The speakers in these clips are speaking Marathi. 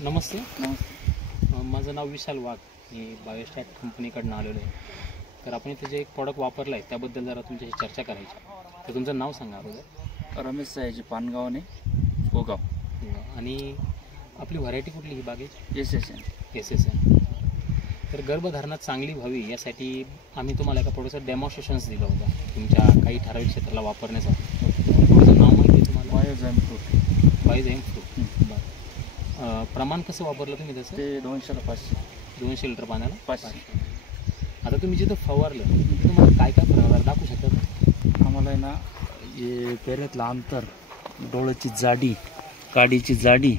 नमस्ते. नमस्ते. माझं नाव विशाल वाघ. मी बायोस्टॅट कंपनीकडून आलेलो आहे. तर आपण इथे जे एक प्रॉडक्ट वापरलं आहे त्याबद्दल जरा तुमच्याशी चर्चा करायची. तर तुमचं नाव सांगा अगोदर. रमेश साहेबजी पानगावने गोगाव. आणि आपली व्हरायटी कुठली ही बागेची? SSN. तर गर्भधारणा चांगली व्हावी यासाठी आम्ही तुम्हाला एका थोडंसं डेमॉन्स्ट्रेशन्स दिलं होतं तुमच्या काही ठराविक क्षेत्राला वापरण्यासाठी. थोडंसं नाव माहिती आहे तुम्हाला? बायोझाईम फ्रूट. बायोझाईम फ्रूट. बरं. प्रमाण कसं वापरलं तुम्ही त्याचं? ते 200 ला 500. 200 लिटर पाण्याला 500. आता तुम्ही जिथं फवारलं तुम्हाला काय काय फरक दाखवू शकतात? आम्हाला आहे ना हे पेऱ्यातलं अंतर, डोळ्याची जाडी, काडीची जाडी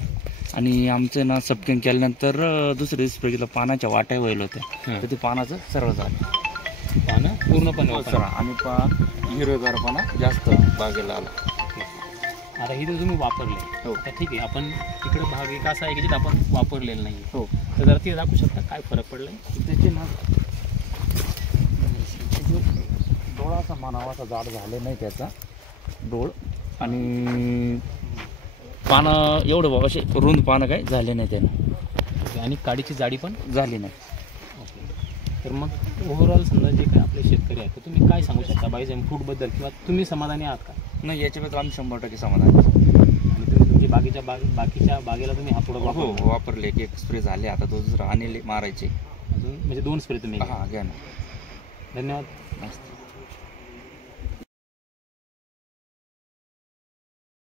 आणि आमचं ना सपकिंग केल्यानंतर दुसऱ्या दिवशी केलं पानाच्या वाट्या व्हायला होत्या, तर ते पानाचं सरळ झालं. पानं पूर्णपणे सरळ आणि हिरवेगारपणा जास्त बागेला आला. आता ही तर तुम्ही वापरले. हो. तर ठीक आहे, आपण इकडे भाग एक असा आहे की जिथे आपण वापरलेलं नाही. हो. तर जरा ते दाखवू शकता काय फरक पडला? त्याचे ना डोळाचा मानावाचा जाड झाले नाही त्याचा डोळ, आणि पानं एवढं बाबा असे रुंद पानं काय झाले नाही त्याने, आणि काडीची जाडी पण झाली नाही. ओके. तर मग ओव्हरऑल समजा जे काय आपले शेतकरी आहेत तर तुम्ही काय सांगू शकता बायोझाईम फ्रूटबद्दल, किंवा तुम्ही समाधानी आहात का? नाही, याच्याबद्दल आम्ही 100% समाधानी. आणि तुम्ही तुमच्या बाकीच्या बागेला तुम्ही हा प्रोडक्ट हो वापरले. एक स्प्रे झाले, आता तो दुसरा आणले मारायचे अजून म्हणजे 2 स्प्रे तुम्ही? हां घ्या ना. धन्यवाद. मस्त.